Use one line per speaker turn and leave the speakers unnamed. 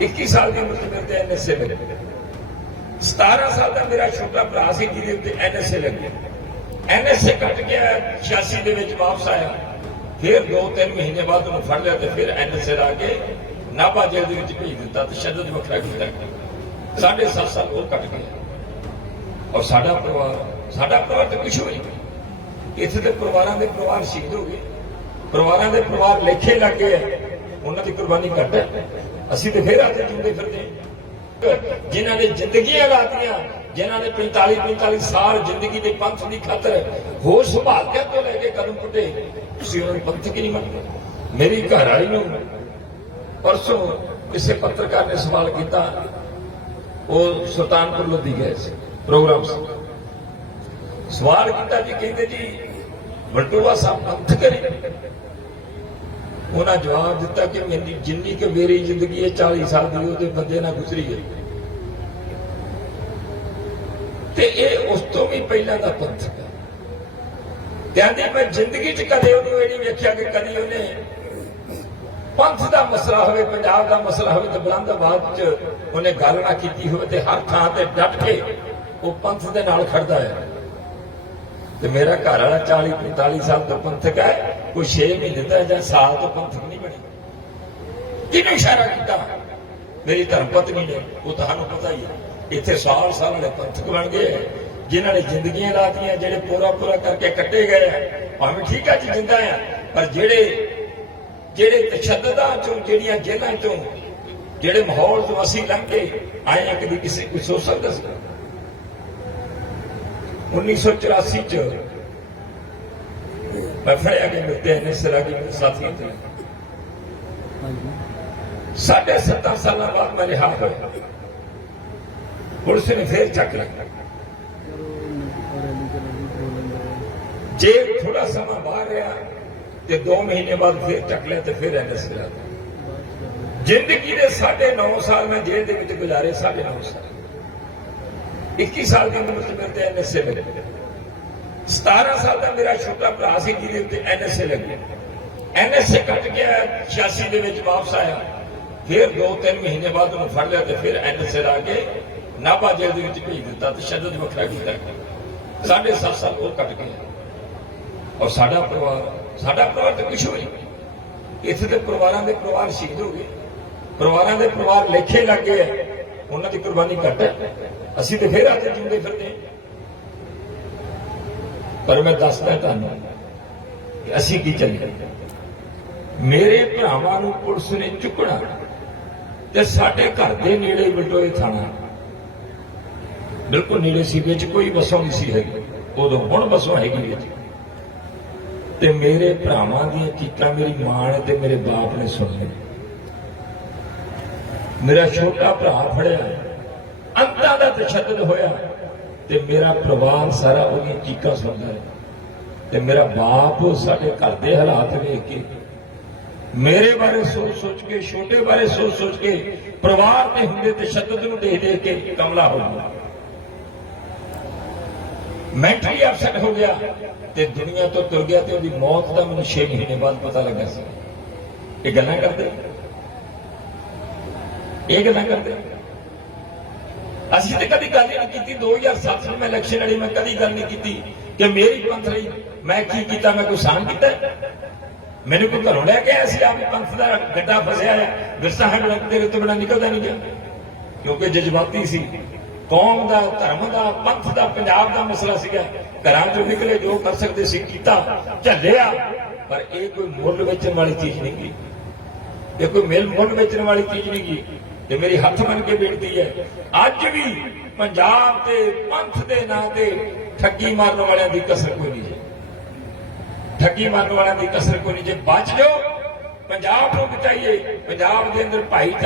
21 ਸਾਲ ਦੀ ਉਮਰ 'ਚ ਮੇਰੇ ਤੇ ਐਨਐਸਏ ਮਿਲੇ। 17 ਸਾਲ ਦਾ ਮੇਰਾ ਛੋਟਾ ਭਰਾ ਸੀ, ਜਿਹਦੇ ਉੱਤੇ ਐਨਐਸਏ ਲੱਗਿਆ ਐਨਐਸਏ ਕੱਟ ਗਿਆ 86 ਦੇ ਵਿੱਚ ਵਾਪਸ ਆਇਆ। ਫਿਰ 2-3 ਮਹੀਨੇ ਬਾਅਦ ਉਹਨੂੰ ਫੜ ਲਿਆ ਤੇ ਫਿਰ ਐਨਐਸਏ ਲਾ ਕੇ ਨਾਭਾ ਜੇਲ੍ਹ ਦੇ ਵਿੱਚ ਭੇਜ ਦਿੱਤਾ ਤੇ ਸ਼ਦਦ ਵੱਖਰਾ ਕੀਤਾ। ਸਾਢੇ ਸੱਤ ਸਾਲ ਉਹ ਕੱਟ ਗਏ। ਔਰ ਸਾਡਾ ਪਰਿਵਾਰ ਸਾਡਾ ਪਰਿਵਾਰ ਤਾਂ ਕੁਝ ਹੋਈ ਇੱਥੇ ਤੇ ਪਰਿਵਾਰਾਂ ਦੇ ਪਰਿਵਾਰ ਸ਼ਹੀਦ ਹੋ ਗਏ। ਪਰਿਵਾਰਾਂ ਦੇ ਪਰਿਵਾਰ ਲੇਖੇ ਲੱਗ ਗਏ। ਉਹਨਾਂ ਦੀ ਕੁਰਬਾਨੀ ਘੱਟ ਹੈ ਅਸੀਂ ਤੇ ਫੇਰ ਆਤੇ ਜੁੰਦੇ ਫਿਰਦੇ ਜਿਨ੍ਹਾਂ ਨੇ ਜ਼ਿੰਦਗੀਆਂ ਲਾਤੀਆਂ, ਜਿਨ੍ਹਾਂ ਨੇ 45 45 ਸਾਲ ਜ਼ਿੰਦਗੀ ਦੇ ਪੰਥ ਦੀ ਖਾਤਰ ਹੋਸ਼ ਸੰਭਾਲ ਕੇ ਤੋਂ ਲੈ ਕੇ ਕਦਮ ਪੁੱਟੇ, ਤੁਸੀਂ ਉਹਨਾਂ ਨੂੰ ਪੰਥਕ ਹੀ ਨਹੀਂ ਮੰਨਦੇ? ਮੇਰੀ ਘਰ ਵਾਲੀ ਨੂੰ ਪਰਸੋਂ ਕਿਸੇ ਪੱਤਰਕਾਰ ਨੇ ਸਵਾਲ ਕੀਤਾ। ਉਹ ਸੁਲਤਾਨਪੁਰ ਲੋਧੀ ਗਏ ਸੀ, ਪ੍ਰੋਗਰਾਮ ਸੀ। ਸਵਾਲ ਕੀਤਾ ਜੀ, ਕਹਿੰਦੇ ਜੀ ਵਲਟੋਆ ਸਾਹਿਬ ਪੰਥ ਕਰੇ। ਉਹਨਾਂ ਜਵਾਬ ਦਿੱਤਾ ਕਿ ਮੇਰੀ ਜਿੰਨੀ ਕਿ ਮੇਰੀ ਜ਼ਿੰਦਗੀ ਹੈ 40 ਸਾਲ ਦੀ, ਉਹਦੇ ਬੰਦੇ ਨਾਲ ਗੁਜ਼ਰੀ ਹੈ ਤੇ ਇਹ ਉਸ ਤੋਂ ਵੀ ਪਹਿਲਾਂ ਦਾ ਪੰਥ ਹੈ। ਕਹਿੰਦੇ ਮੈਂ ਜ਼ਿੰਦਗੀ 'ਚ ਕਦੇ ਉਹਨੂੰ ਇਹ ਨਹੀਂ ਵੇਖਿਆ ਕਿ ਕਦੀ ਉਹਨੇ ਪੰਥ ਦਾ ਮਸਲਾ ਹੋਵੇ, ਪੰਜਾਬ ਦਾ ਮਸਲਾ ਹੋਵੇ, ਤੇ ਬਲੰਦਾਬਾਦ 'ਚ ਉਹਨੇ ਗੱਲ ਨਾ ਕੀਤੀ ਹੋਵੇ, ਤੇ ਹਰ ਥਾਂ ਤੇ ਡਟ ਕੇ ਉਹ ਪੰਥ ਦੇ ਨਾਲ ਖੜਦਾ ਹੈ। ਤੇ ਮੇਰਾ ਘਰ ਵਾਲਾ 40 45 ਸਾਲ ਤੋਂ ਪੰਥਕ ਹੈ ਕੋਈ 6 ਮਹੀਨੇ ਦਾ ਜਾਂ ਸਾਲ ਤੋਂ ਪੰਥਕ ਨਹੀਂ ਬਣੀ ਕਿਹਨੇ ਇਸ਼ਾਰਾ ਕੀਤਾ ਮੇਰੀ ਧਰਮ ਪਤਨੀ ਨੇ ਉਹ ਤੁਹਾਨੂੰ ਪਤਾ ਹੀ ਹੈ ਇੱਥੇ ਸਾਲ ਸਾਲ ਵਾਲੇ ਪੰਥਕ ਬਣ ਗਏ ਹੈ, ਜਿਨ੍ਹਾਂ ਨੇ ਜ਼ਿੰਦਗੀਆਂ ਲਾਤੀਆਂ ਜਿਹੜੇ ਪੂਰਾ ਪੂਰਾ ਕਰਕੇ ਕੱਟੇ ਗਏ ਹੈ। ਭਾਵੇਂ ਠੀਕ ਆ ਜੀ ਜਿੰਦਾ ਆ ਪਰ ਜਿਹੜੇ ਜਿਹੜੇ ਤਸ਼ੱਦਦਾਂ ਚੋਂ ਜਿਹੜੀਆਂ ਜੇਲ੍ਹਾਂ ਚੋਂ ਜਿਹੜੇ ਮਾਹੌਲ ਤੋਂ ਅਸੀਂ ਲੰਘ ਕੇ ਆਏ ਆ ਕਦੀ ਕਿਸੇ ਕੋਈ ਸੋਚ ਸਕਦਾ ਸੀ 1984 ਚ ਮੈਂ ਫੜਿਆ ਕਿ ਮੇਰੇ ਨੇ ਸਰਾਗੀ ਮੇਰੇ ਸਾਥੀਆਂ ਤੇ ਸਾਢੇ 70 ਸਾਲਾਂ ਬਾਅਦ ਮੈਂ ਰਿਹਾ ਹੋਇਆ ਪੁਲਿਸ ਨੇ ਫੇਰ ਚੱਕ ਲਿਆ ਜੇ ਥੋੜਾ ਸਮਾਂ ਬਾਹਰ ਰਿਹਾ ਤੇ 2 ਮਹੀਨੇ ਬਾਅਦ ਫੇਰ ਚੱਕ ਲਿਆ ਤੇ ਫੇਰ ਐਨਐਸ ਲਿਆ ਜ਼ਿੰਦਗੀ ਦੇ 9.5 ਸਾਲ ਮੈਂ ਜੇਲ੍ਹ ਦੇ ਵਿੱਚ ਗੁਜ਼ਾਰੇ 9.5 ਸਾਲ 21 ਸਾਲ ਦੀ ਉਮਰ 'ਚ ਮੇਰੇ ਤੇ ਐਨਐਸਏ ਮਿਲੇ। 17 ਸਾਲ ਦਾ ਮੇਰਾ ਛੋਟਾ ਭਰਾ ਸੀ, ਜਿਹਦੇ ਉੱਤੇ ਐਨਐਸਏ ਲੱਗਿਆ ਐਨਐਸਏ ਕੱਟ ਗਿਆ 86 ਦੇ ਵਿੱਚ ਵਾਪਸ ਆਇਆ। ਫਿਰ 2-3 ਮਹੀਨੇ ਬਾਅਦ ਉਹਨੂੰ ਫੜ ਲਿਆ ਤੇ ਫਿਰ ਐਨਐਸਏ ਲਾ ਕੇ ਨਾਭਾ ਜੇਲ੍ਹ ਦੇ ਵਿੱਚ ਭੇਜ ਦਿੱਤਾ ਤੇ ਸ਼ਦਦ ਵੱਖਰਾ ਕੀਤਾ। ਸਾਢੇ ਸੱਤ ਸਾਲ ਉਹ ਕੱਟ ਗਿਆ ਔਰ ਸਾਡਾ ਪਰਿਵਾਰ ਸਾਡਾ ਪਰਿਵਾਰ ਤਾਂ ਕੁਝ ਹੋਈ ਇੱਥੇ ਤੇ ਪਰਿਵਾਰਾਂ ਦੇ ਪਰਿਵਾਰ ਸ਼ਹੀਦ ਹੋ ਗਏ। ਪਰਿਵਾਰਾਂ ਦੇ ਪਰਿਵਾਰ ਲੇਖੇ ਲੱਗ ਗਏ ਉਹਨਾਂ ਦੀ ਕੁਰਬਾਨੀ ਘੱਟ ਹੈ। ਅਸੀਂ ਤੇ ਫੇਰ ਆਤੇ ਜੁੰਦੇ ਫਿਰਦੇ ਪਰ ਮੈਂ ਦੱਸਦਾ ਤੁਹਾਨੂੰ ਕਿ ਅਸੀਂ ਕੀ ਚੱਲੇ ਮੇਰੇ ਭਰਾਵਾਂ ਨੂੰ ਪੁਲਿਸ ਨੇ ਚੁੱਕਣਾ ਤੇ ਸਾਡੇ ਘਰ ਦੇ ਨੇੜੇ ਬਟੋਏ ਥਾਣਾ। ਬਿਲਕੁਲ ਨੇੜੇ ਸੀ, ਵਿੱਚ ਕੋਈ ਵਸੋਂ ਨਹੀਂ ਸੀ ਹੈਗੀ। ਉਦੋਂ ਹੁਣ ਵਸੋਂ ਹੈਗੀ ਵਿੱਚ ਤੇ ਮੇਰੇ ਭਰਾਵਾਂ ਦੀਆਂ ਚੀਕਾਂ ਮੇਰੀ ਮਾਂ ਨੇ ਤੇ ਮੇਰੇ ਬਾਪ ਨੇ ਸੁਣੀਆਂ। ਮੇਰਾ ਛੋਟਾ ਭਰਾ ਫੜਿਆ। ਅੰਤਾਂ ਦਾ ਤਸ਼ੱਦਦ ਹੋਇਆ ਤੇ ਮੇਰਾ ਪਰਿਵਾਰ ਸਾਰਾ ਉਹਦੀਆਂ ਚੀਕਾਂ ਸੁਣਦਾ ਹੈ ਤੇ ਮੇਰਾ ਬਾਪ ਸਾਡੇ ਘਰ ਦੇ ਹਾਲਾਤ ਵੇਖ ਕੇ, ਮੇਰੇ ਬਾਰੇ ਸੋਚ ਸੋਚ ਕੇ, ਛੋਟੇ ਬਾਰੇ ਸੋਚ ਸੋਚ ਕੇ, ਪਰਿਵਾਰ ਤੇ ਹੁੰਦੇ ਤਸ਼ੱਦਦ ਨੂੰ ਦੇਖ ਦੇਖ ਕੇ ਕਮਲਾ ਹੋ ਗਿਆ। ਮੈਂਟਲੀ ਅਪਸੈਟ ਹੋ ਗਿਆ ਤੇ ਦੁਨੀਆ ਤੋਂ ਤੁਰ ਗਿਆ ਤੇ ਉਹਦੀ ਮੌਤ ਦਾ ਮੈਨੂੰ 6 ਮਹੀਨੇ ਬਾਅਦ ਪਤਾ ਲੱਗਾ ਸੀ। ਇਹ ਗੱਲਾਂ ਕਰਦੇ? ਇਹ ਗੱਲਾਂ ਕਰਦੇ? ਅਸੀਂ ਤੇ ਕਦੀ ਗੱਲ ਹੀ ਨਹੀਂ ਕੀਤੀ। 2007 ਨੂੰ ਮੈਂ ਇਲੈਕਸ਼ਨ ਲੜੀ, ਮੈਂ ਕਦੀ ਗੱਲ ਨਹੀਂ ਕੀਤੀ ਕਿ ਮੇਰੀ ਪੰਥ ਲਈ ਮੈਂ ਕੀ ਕੀਤਾ, ਮੈਂ ਕੋਈ ਸਾਨ ਕੀਤਾ? ਮੈਨੂੰ ਕੋਈ ਘਰੋਂ ਲੈ ਕੇ ਆਇਆ ਸੀ ਆਪਣੀ ਪੰਥ ਦਾ ਗੱਡਾ ਫਸਿਆ ਹੈ ਵਿਰਸਾ ਹੱਡ ਤੇਰੇ ਤੋਂ ਨਿਕਲਦਾ ਨਹੀਂ ਗਿਆ। ਕਿਉਂਕਿ ਜਜ਼ਬਾਤੀ ਸੀ। ਕੌਮ ਦਾ, ਧਰਮ ਦਾ, ਪੰਥ ਦਾ, ਪੰਜਾਬ ਦਾ ਮਸਲਾ ਸੀਗਾ। ਘਰਾਂ ਚੋਂ ਨਿਕਲੇ, ਜੋ ਕਰ ਸਕਦੇ ਸੀ ਕੀਤਾ, ਝੱਲਿਆ। ਪਰ ਇਹ ਕੋਈ ਮੁੱਲ ਵੇਚਣ ਵਾਲੀ ਚੀਜ਼ ਨਹੀਂ ਗਈ। ਇਹ ਕੋਈ ਮਿਲ ਮੁੱਲ ਵੇਚਣ ਵਾਲੀ ਚੀਜ਼ ਨਹੀਂ ਗਈ। ਤੇ ਮੇਰੀ ਹੱਥ ਮੰਨ ਕੇ ਬੇਨਤੀ ਹੈ, ਅੱਜ ਵੀ ਪੰਜਾਬ ਤੇ ਪੰਥ ਦੇ ਨਾਂ ਤੇ ਠੱਗੀ ਮਾਰਨ ਵਾਲਿਆਂ ਦੀ ਕਸਰ ਕੋਈ ਨਹੀਂ ਠੱਗੀ ਮਾਰਨ ਵਾਲਿਆਂ ਦੀ ਕਸਰ ਕੋਈ ਨਹੀਂ ਜੇ। ਬਚ ਜਾਓ, ਪੰਜਾਬ ਨੂੰ ਬਚਾਈਏ, ਪੰਜਾਬ ਦੇ ਅੰਦਰ ਭਾਈ